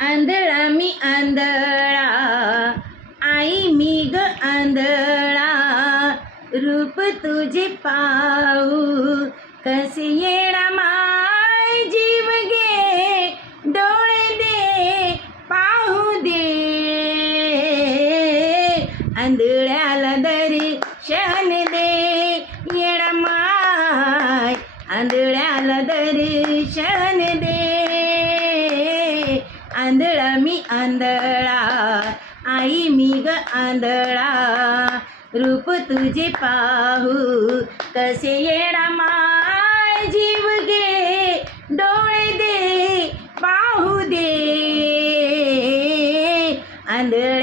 आंधळा मी आंधळा, आई मी ग आंधळा, रूप तुझे पाहू कसे येणा माय, जीव घे डोळे दे पाहू दे, आंधळ्याला दर्शन दे येणा माय, आंधळ्याला दर्शन दे. आंधळा मी आंधळा, आई मी ग आंधळा, रूप तुझे पाहू कसे येणा माय, जीव घे डोळे दे पाहू दे, आंधळा